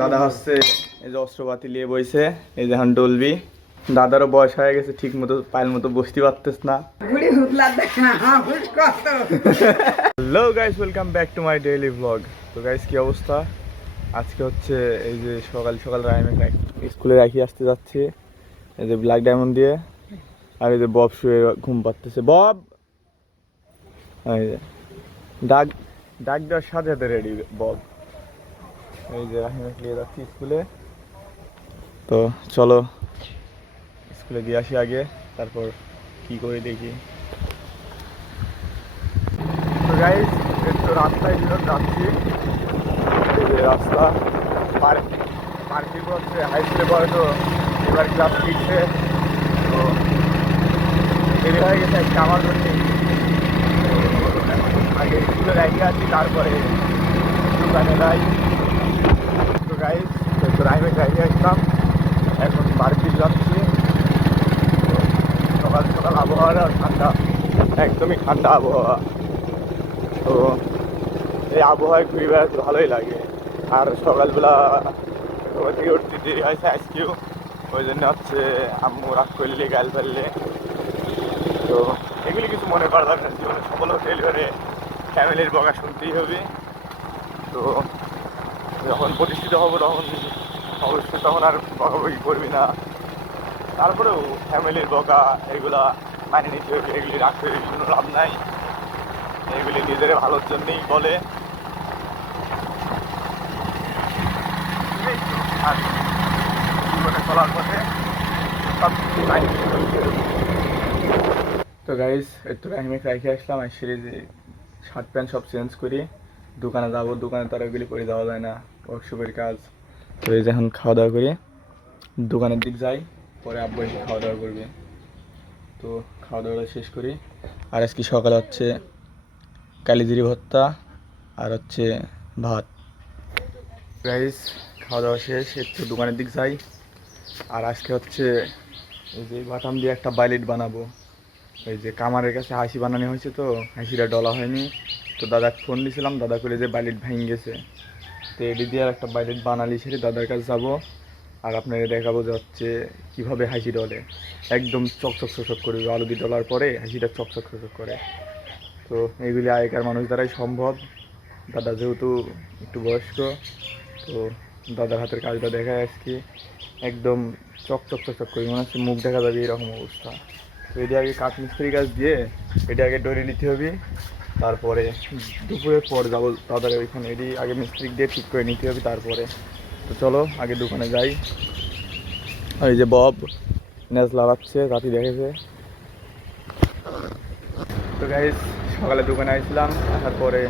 দাদা হচ্ছে এই যে অস্ত্রপাতি নিয়ে বইছে, এই যে এখন ডলবি। দাদারও বয়স হয়ে গেছে, ঠিক মতো পায়ের মতো বসতে পারতেছ না। Hello guys, welcome back to my daily blog. তো গাইস কি অবস্থা? আজকে হচ্ছে এই যে সকাল সকাল রাইমে স্কুলে রাখি আসতে যাচ্ছি, এই যে ব্ল্যাক ডায়মন্ড দিয়ে। আর এই যে বব শুয়ে ঘুম পাচ্ছে। বব এই যে ডাক ডাক দেওয়ার সাথে সাথে রেডি বব। এই যে রাহিমে নিয়ে যাচ্ছি স্কুলে। তো চলো স্কুলে গিয়ে আসি আগে, তারপর কি করে দেখি। তো গাইস একটু রাস্তায় যাচ্ছি, রাস্তা পার্কিং হচ্ছে হাই স্কুলে পড়ে, তো এবার ক্লাস ফিরছে। তো দেরি হয়ে গেছে আজকে আমার জন্যই। আগে স্কুলে রেখে আসি, তারপরে দোকানে যাই। তো গাইস একটু রাইমে রেখে আসলাম, এখন বাড়িতে যাচ্ছি। সকাল সকাল আবহাওয়াটা ঠান্ডা, একদমই ঠান্ডা আবহাওয়া। তো এই আবহাওয়ায় ঘুরে বেড়াতে ভালোই লাগে। আর সকালবেলা ঘুম থেকে উঠতে দেরি হয়েছে আজকেও, ওই জন্য হচ্ছে আম্মু রাগ করলে গাল ফেললে। তো এগুলি কিছু মনে করা দরকার, জীবনে সফল হতে হলে ফ্যামিলির বকা শুনতেই হবে। তো যখন প্রতিষ্ঠিত হবো তখন অবশ্যই তখন আর বকাবকি করবি না। তারপরেও ফ্যামিলির বকা এগুলা মানে নিতে হবে, এগুলি রাখতে কোনো লাভ নাই। এগুলি নিজের ভালোর জন্যই বলে। আর জীবনে চলার পথে সব কিছু মাইনে নিতে হবে। তো গাইস একটু রাহিমে রেখে আসলাম, আর সিরিজে শার্ট প্যান্ট সব চেঞ্জ করি, দোকানে যাবো। দোকানে তার ওইগুলি করে যাওয়া যায় না, ওয়ার্কশপের কাজ। তো এই যে এখন খাওয়া দাওয়া করি, দোকানের দিক যাই, পরে আব্বু এসে খাওয়া দাওয়া করবে। তো খাওয়া দাওয়াটা শেষ করি। আর আজকে সকালে হচ্ছে কালিজিরি ভর্তা আর হচ্ছে ভাত। গাইস খাওয়া দাওয়া শেষ, একটু দোকানের দিক যাই। আর আজকে হচ্ছে এই যে বাটাম দিয়ে একটা বাইলেট বানাবো। এই যে কামারের কাছে হাসি বানানো হয়েছে, তো হাসিটা ডলা হয়নি। তো দাদাকে ফোন দিয়েছিলাম, দাদা করে যে বাইলেট ভেঙে গেছে। তো এডি দিয়ে আর একটা বাইলেট বানালি সেটি দাদার কাছে যাবো। আর আপনাকে দেখাবো যে হচ্ছে কীভাবে হাসি ডলে, একদম চকচক চকচক করে। আলু দিয়ে ডলার পরে হাসিটা চকচক চকচক করে। তো এইগুলি আগেকার মানুষ দ্বারাই সম্ভব। দাদা যেহেতু একটু বয়স্ক, তো দাদার হাতের কাজটা দেখায় আজকে, একদম চকচক চকচক করে, মনে হচ্ছে মুখ দেখা যাবে এরকম অবস্থা। তো এটি আগে কাঠমিস্ত্রির কাজ দিয়ে এটি আগে ডরে নিতে হবে, তারপরে দুপুরের পর যাবো দাদার ওইখানে। এটি আগে মিস্ত্রি দিয়ে ঠিক করে নিতে হবে তারপরে। তো চলো আগে দোকানে যাই। আর এই যে বব নেজ লাগাচ্ছে, রাতি দেখেছে। তো গাইস সকালে দোকানে আসলাম, আসার পরে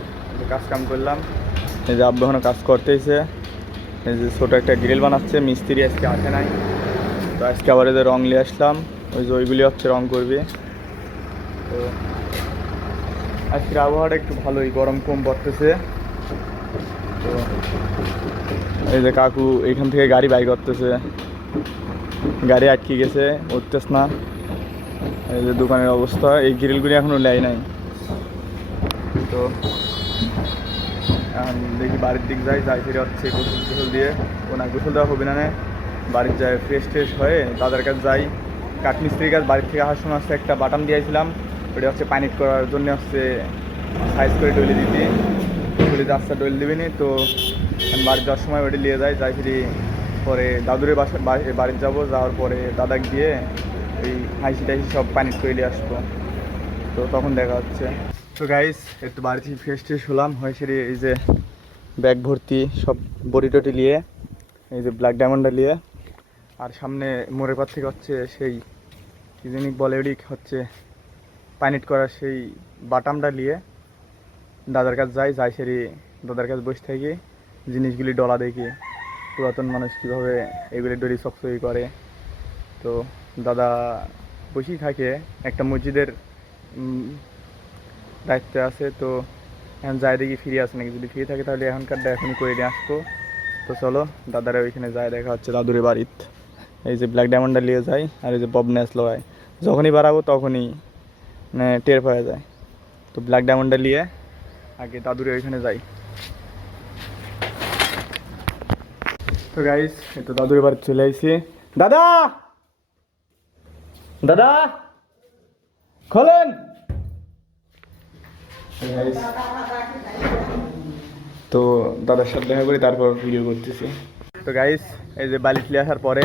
কাজ কাম করলাম। এই যে আব্বু এখনো কাজ করতেইছে, এই যে ছোটো একটা গ্রিল বানাচ্ছে। মিস্ত্রি আজকে আসে নাই, তো আজকে আবার এদের রং নিয়ে আসলাম। ওই যে ওইগুলি হচ্ছে রং করবে। তো আজকের আবহাওয়াটা একটু ভালোই, গরম কম পড়তেছে। তো এই যে কাকু এইখান থেকে গাড়ি বাই করতেছে, গাড়ি আটকে গেছে, উঠতেছ না। এই যে দোকানের অবস্থা, এই গ্রিলগুলি এখনও নেয় নাই। তো এখন দেখি বাড়ির দিক যাই ফিরে হচ্ছে গোসল দিয়ে। না গোসল দেওয়া হবে না, বাড়ির যায় ফ্রেশ ট্রেশ হয়ে দাদার কাছে যাই। কাঠমিস্ত্রির কাজ বাড়ির থেকে আসার সময় হচ্ছে একটা বাটাম দিয়েছিলাম, ওটা হচ্ছে পানিট করার জন্য হচ্ছে সাইজ করে ডলে দিতে। ডলে রাস্তা ডলে দিবিনি, তো আমি বাড়ি যাওয়ার সময় ওটা নিয়ে যাই ফিরি। পরে দাদুরের বাড়ির যাবো, যাওয়ার পরে দাদাকে দিয়ে ওই হাইসি টাইসি সব পানিট করে নিয়ে আসবো। তো তখন দেখা হচ্ছে। তো গাইস একটু বাড়ি থেকে ফ্রেশ ট্রেশ হলাম, হয়ে সেরে এই যে ব্যাগ ভর্তি সব বডি টটি নিয়ে, এই যে ব্ল্যাক ডায়মন্ডটা নিয়ে। আর সামনে মোড়ের পর থেকে হচ্ছে সেই কি জিনিস বলে ওটি হচ্ছে পানিট করার সেই বাটামটা নিয়ে দাদার কাছে যাই সেরি দাদার কাছে বসে থাকি, জিনিসগুলি ডলা দেখি পুরাতন মানুষ কীভাবে এগুলি ডরি চকচকি করে। তো দাদা বসেই থাকে, একটা মসজিদের দায়িত্বে আছে। তো এখন যাই দেখি ফিরে আসে নাকি, যদি ফিরে থাকে তাহলে এখনকারটা এখনই করে নিয়ে আসবো। তো চলো দাদারা ওইখানে যায়, দেখা হচ্ছে দাদুরে বাড়িতে। এই যে ব্ল্যাক ডায়মন্ডটা নিয়ে যাই, আর এই যে বব ন্যাস লয়, যখনই বাড়াবো তখনই টের পাওয়া যায়। তো ব্ল্যাক ডায়মন্ডটা নিয়ে আগে দাদুরে ওইখানে যাই। তো গাইস এই তো দাদুর বাড়ি চলে আইছি। দাদা দাদা খোলেন। তো দাদার সাথে দেখা করি তারপর ভিডিও করতেছি। তো গাইস এই যে বালি ফেলে আসার পরে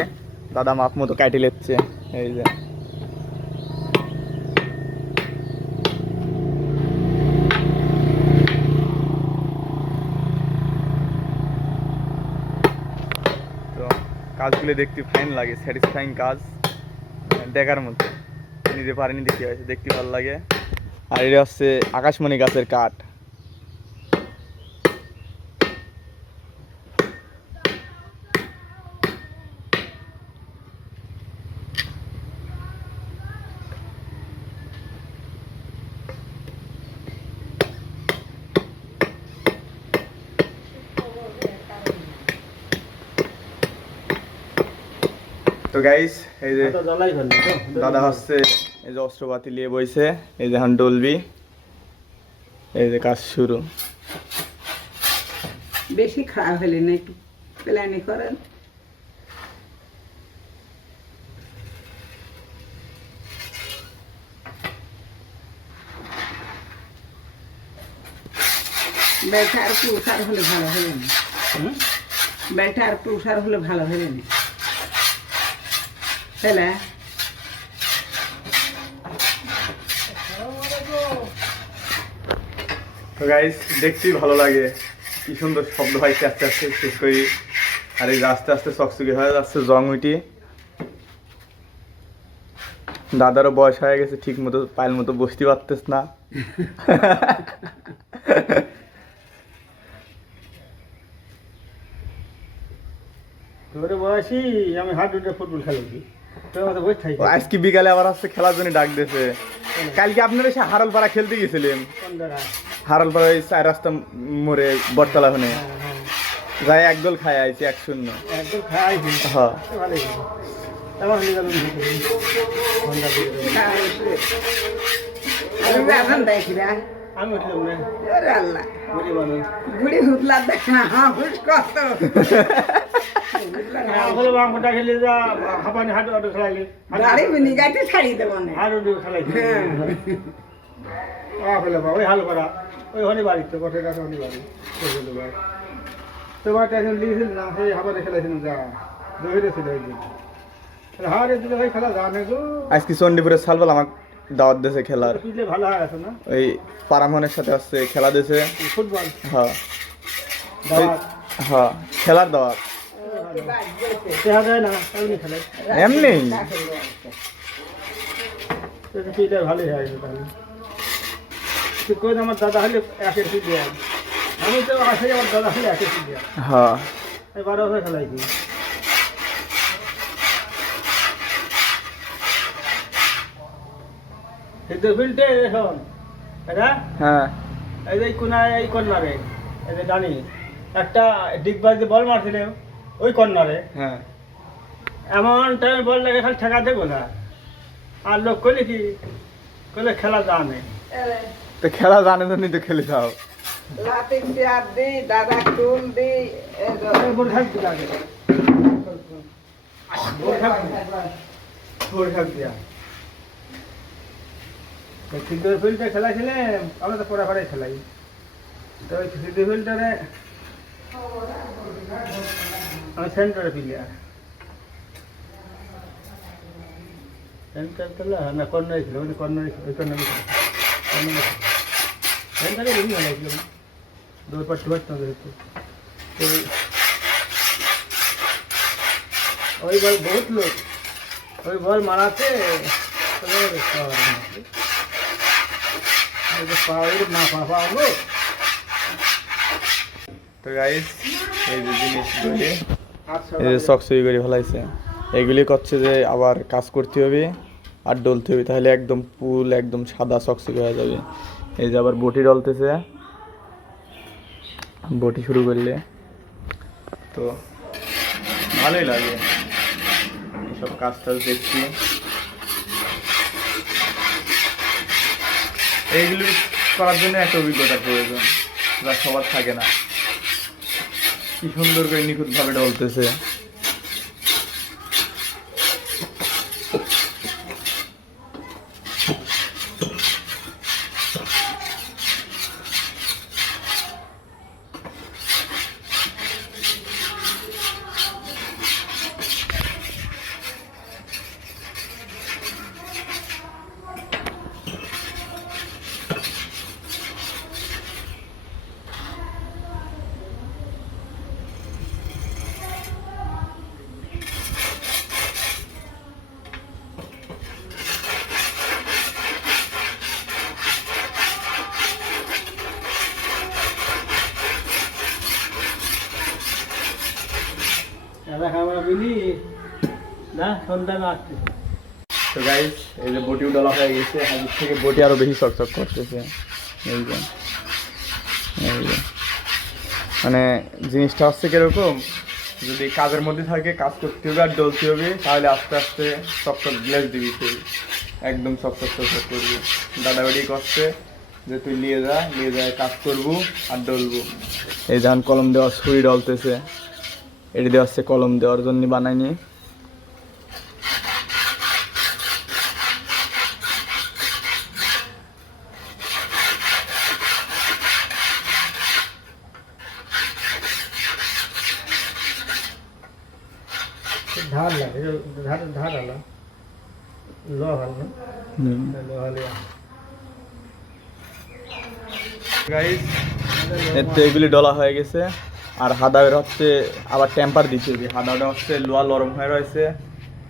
দাদা মাপ মতো কাটি লেচ্ছে। এই যে তো কাজগুলো দেখতে ফাইন লাগে, স্যাটিসফাইং কাজ, দেখার মতো। নিজে পারিনি দেখতে হয়েছে, দেখতে ভালো লাগে। আর এটা হচ্ছে আকাশমণি গাছের কাঠ। তো গাইস এই যে দাদা হচ্ছে এই যে অস্ত্রপাতি নিয়ে বইছে, এই যে এখন ডলবি, এই যে কাজ শুরু। বেশি খারাপ হলে না একটু প্ল্যানে করেন। বেলটা আর পুরুষার হলে ভালো হলে না, বেলটা আর পুরুষার হলে ভালো হলে না তাহলে। তো গাইস দেখতেই ভালো লাগে, কি সুন্দর শব্দ হয় আস্তে আস্তে শেষ করি। আর এই যে আস্তে আস্তে চকচকে হয়ে যাচ্ছে জং উঠি। দাদারও বয়স হয়ে গেছে, ঠিক মতো পায়ের মতো বসতে পারতেছ না। তোরে বয়সী আমি হাত দুটো ফুটবল খেলেছি, তোর মতো বই থাকি। আজকে বিকালে আবার আসছে খেলার জন্য ডাক দিয়েছে। কালকে আপনারা সে হারালপাড়া খেলতে গেছিলেন, কোন জায়গায়? হারালপাড়া ওই 4 রাস্তা মোড়ে বটতলা ওখানে যাই এক গোল খাই আইছি 1-0। একদম খাই হ্যাঁ ভালোই আমার হয়ে গেল এখন দেখি রা আমি উঠলাম না আল্লাহ বুড়ি বানো বুড়ি হুতলা দেখ না হুস কত হলো বাংটা খেলে যা হাবানি হাট অটো খেলাইলে গাড়ি বিনি গাইতে ছাড়ি দেব না। হাট অটো খেলাইছে ফেলে বা ওই হাল করা ওই হনি বাড়ি তো বটে কাছে হনি বাড়ি তোমার টেনশন লিখেছিল না, সেই হাবানি খেলাইছিল যা দহিরে ছিল একদিন হারে দিলে ভাই খেলা জানে গো। আজকে চণ্ডীপুরের সালবাল আমাকে দাওয়াত দিয়েছে খেলার, পিছলে ভালো হয় আছে না ওই পারামনের সাথে আসছে খেলা দিয়েছে। ফুটবল হ্যাঁ দাওয়াত হ্যাঁ খেলার দাওয়াত দেখা যায় না এমনি খেলে এমনি। পিঠে ভালোই হয় তাহলে তুই কই আমার দাদা হলে একের পিঠ দেয়, আমি তো আসে আমার দাদা হলে একের পিঠ দেয়। হ্যাঁ আমি 12 বছর খেলাইছি। সিদ্ধ ফিল্ডে এখন এটা হ্যাঁ এই যে কোনায় এই কর্নারে এই যে ডানি একটা ডিগবাজি বল মারছিল ওই কর্নারে, হ্যাঁ এমন টাইমে বল লাগে খালি ঠেকা দেবো না। আর লোক কইলে কি কইলে খেলা জানে তো খেলা জানে তো নি তো খেলে যাও। লাতে চেয়ার দি দাদা টুল দি বল থাকতে লাগে বল থাকতে সিদ্ধ ফিল্ডে খেলাইছিলাম, আমরা তো পড়া পড়াই খেলাই। তো ওই সিদ্ধ ফিল্ডারে আমি সেন্টারে প্লেয়ার, সেন্টার খেলা না কর্নারে ছিল, ওই কর্নারে ওই কর্নারে সেন্টারে বেশি খেলাইছিলাম, দৌড় পাটতে পারতাম যেহেতু। তো ওই বল বহুত লোক ওই বল মারাতে তো গাইস এই যে জিনিসগুলি এই যে চকচকি করে ফেলাইছে, এগুলি করছে যে আবার কাজ করতে হবে আর ডলতে হবে, তাহলে একদম পুল একদম সাদা চকচকি হয়ে যাবে। এই যে আবার বটি ডলতেছে, বটি শুরু করলে তো ভালোই লাগে এইসব কাজ টাজ দেখছি। এইগুলি করার জন্য একটা অভিজ্ঞতার প্রয়োজন, যা সবার থাকে না। কি সুন্দর করে নিখুঁতভাবে ডলতেছে। দাদা খাবার বিলি না সন্তান আসছে। তো গাইস এই যে বটিও ডলা হয়ে গেছে, আগের থেকে বটি আরো বেশি চকচক করতেছে। এই যে মানে জিনিসটা হচ্ছে কিরকম, যদি কাজের মধ্যে থাকে কাজ করতে হবে আর ডলতে হবে, তাহলে আস্তে আস্তে চকচক গ্লেজ দিবি, তুই একদম চকচক চকচক করবি। দাদাবাড়ি করছে যে তুই নিয়ে যায় কাজ করবো আর ডলবো। এই যেমন কলম দেওয়া ছুরি ডলতেছে, এটি দেওয়া হচ্ছে কলম দেওয়ার জন্য বানায়নি। ধার লাগে ধার আলো লো হল না লো হলে গাইস এতে এগুলি ডলা হয়ে গেছে। আর হাদাওয়ের হচ্ছে আবার টেম্পার দিচ্ছে, হাদাওটা হচ্ছে লোহা নরম হয়ে রয়েছে,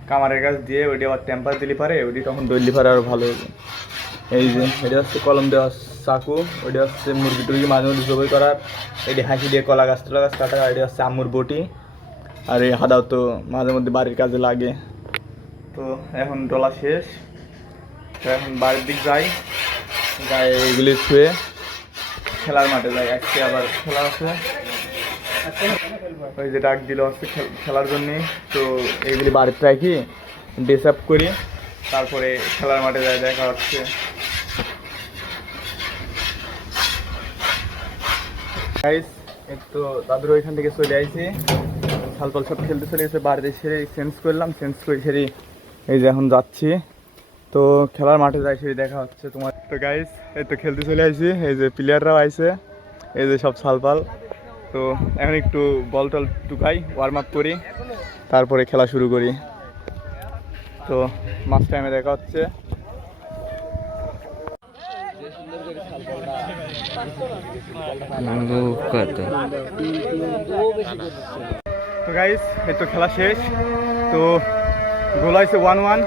কামারের কাছ দিয়ে ওইটি আবার টেম্পার দিলে পারে, ওইটি তখন দইলি পারে আরও ভালো হবে। এই যে এটা হচ্ছে কলম দেওয়া চাকু, ওইটা হচ্ছে মুরগি টুরগি মাঝে মধ্যে জবাই করার, এটি হাঁকি দিয়ে কলা গাছ টলা গাছ কাটা, এটি হচ্ছে আম্মুর বটি। আর এই হাদাও তো মাঝে মধ্যে বাড়ির কাজে লাগে। তো এখন ডলা শেষ, তো এখন বাড়ির দিক যাই, এগুলি ছুঁয়ে খেলার মাঠে যাই। আজকে আবার খেলা আছে, ওই যে ডাক দিল হচ্ছে খেলার জন্যে। তো এইগুলি বাড়িতে রাখি ড্রেস আপ করি, তারপরে খেলার মাঠে যাই, দেখা হচ্ছে। গাইস একটু দাদুর ওইখান থেকে চলে আইছি, ফালপাল সব খেলতে চলে গেছে, বাড়িতে সেরে চেঞ্জ করলাম, চেঞ্জ করে সেরে এই যে এখন যাচ্ছি। তো খেলার মাঠে যাই, সেই দেখা হচ্ছে তোমার। তো গাইস এই তো খেলতে চলে আসি, এই যে প্লেয়াররাও আইছে, এই যে সব সালপাল। তো এখন একটু বল টল টুকাই, ওয়ার্ম আপ করি, তারপরে খেলা শুরু করি। তো মাঝ টাইমে দেখা হচ্ছে। তো গাইস এই তো খেলা শেষ, তো গোল হয়েছে 1-1।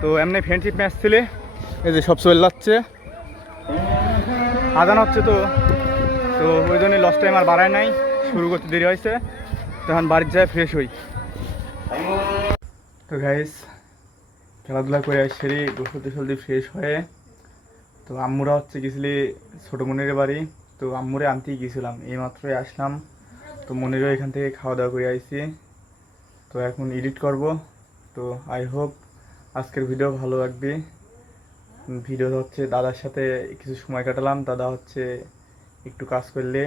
তো এমনি ফ্রেন্ডশিপ ম্যাচ ছিলে, এই যে সব চলে যাচ্ছে, আদান হচ্ছে। তো তো ওই জন্যই লস টাইম আর বাড়ায় নাই, শুরু করতে দেরি হয়েছে। তখন বাড়ির যায় ফ্রেশ হই। তো গাইস খেলাধুলা করে সেরে গোসল টোসল দিয়ে ফ্রেশ হয়ে, তো আম্মুরা হচ্ছে গেছিলি ছোটো মনিরের বাড়ি। তো আম্মুরে আনতেই গেছিলাম, এইমাত্রই আসলাম। তো মনিরও এখান থেকে খাওয়া দাওয়া করে আইছি। তো এখন এডিট করব। তো আই হোপ আজকের ভিডিও ভালো লাগবে। ভিডিও হচ্ছে দাদার সাথে কিছু সময় কাটালাম, দাদা হচ্ছে একটু কাজ করলে,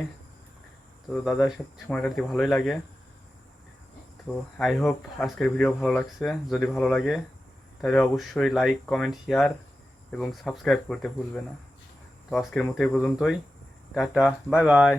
তো দাদার সাথে সময় কাটাতে ভালোই লাগে। তো আই হোপ আজকের ভিডিও ভালো লাগছে। যদি ভালো লাগে তাহলে অবশ্যই লাইক কমেন্ট শেয়ার এবং সাবস্ক্রাইব করতে ভুলবে না। তো আজকের মতো এই পর্যন্তই, টাটা বাই বাই।